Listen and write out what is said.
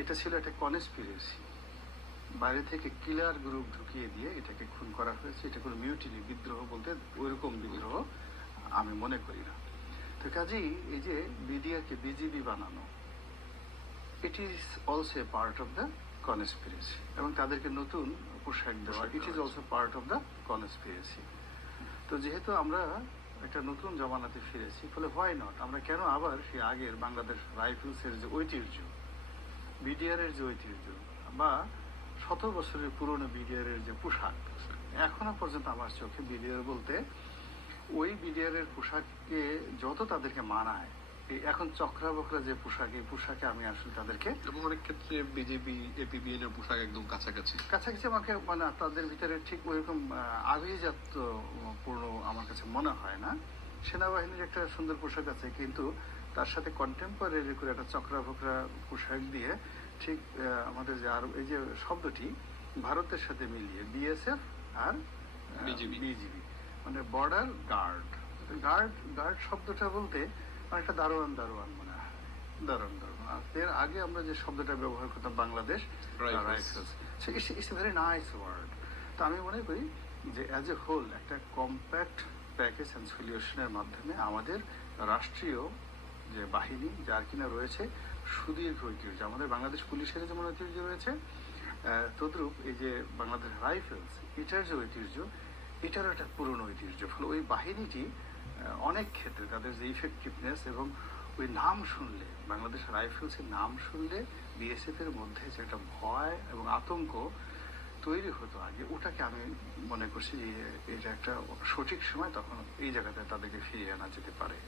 এটা ছিল একটা কনস্পিরেসি, বাইরে থেকে কিলার গ্রুপ ঢুকিয়ে দিয়ে এটাকে খুন করা হয়েছে। এটা কোনো মিউটিনি, বিদ্রোহ বলতে ওইরকম বিদ্রোহ আমি মনে করি না। তো কাজেই এই যে বিডিআরকে বিজিবি বানানো, it is also a part of the conspiracy, এবং তাদেরকে নতুন পোশাক দেওয়া, it is also part of the conspiracy. তো যেহেতু আমরা একটা নতুন জমানাতে ফিরেছি, ফলে হোয়াই নট, আমরা কেন আবার সেই আগের বাংলাদেশ রাইফেলসের যে ঐতিহ্য, বিডিআরের যে ঐতিহ্য, বা ১৭ বছরের পুরনো বিডিআরের যে পোশাক, এখনো পর্যন্ত আমার চোখে বিডিআর বলতে ওই বিডিআরের পোশাককে যত তাদেরকে মানায়, এখন চক্রা বকরা যে পোশাক, এই পোশাকে আমি আসলে তাদেরকে, এবং অনেক ক্ষেত্রে বিজেপি এপিবিএন এর পোশাক একদম কাছাকাছি কাছাকাছি আমাকে মানে তাদের ভিতরে ঠিক ওইরকম আভিজাত্য পূর্ণ আমার কাছে মনে হয় না। সেনাবাহিনীর একটা সুন্দর পোশাক আছে, কিন্তু তার সাথে কন্টেম্পোরারি করে একটা চক্রা বকরা পোশাক দিয়ে ঠিক আমাদের যে আর এই যে শব্দটি ভারতের সাথে মিলিয়ে বিএসএফ আর বিজিবি, মানে বর্ডার গার্ড। গার্ড শব্দটা বলতে অনেকটা দারোয়ান দারোয়ান মনে হয়, দারোয়ান দারোয়ান। আর এর আগে আমরা যে শব্দটা ব্যবহার করতাম Bangladesh rifles, it's a very nice word. তো আমি মনে করি যে অ্যাজ এ হোল একটা কম্প্যাক্ট প্যাকেজ অ্যান্ড সলিউশনের মাধ্যমে আমাদের রাষ্ট্রীয় যে বাহিনী, যার কিনা রয়েছে সুদীর্ঘ ঐতিহ্য, আমাদের বাংলাদেশ পুলিশের যেমন ঐতিহ্য রয়েছে, তদ্রূপ এই যে বাংলাদেশ রাইফেলস, এটার যে ঐতিহ্য, এটারও একটা পুরনো ঐতিহ্য। ফলে ওই বাহিনীটি অনেক ক্ষেত্রে তাদের যে ইফেক্টিভনেস, এবং ওই নাম শুনলে, বাংলাদেশ রাইফেলসের নাম শুনলে বিএসএফ এর মধ্যে যে একটা ভয় এবং আতঙ্ক তৈরি হতো আগে, ওটাকে আমি মনে করছি যে এটা একটা সঠিক সময় তখন এই জায়গাতে তাদেরকে ফিরিয়ে আনা যেতে পারে।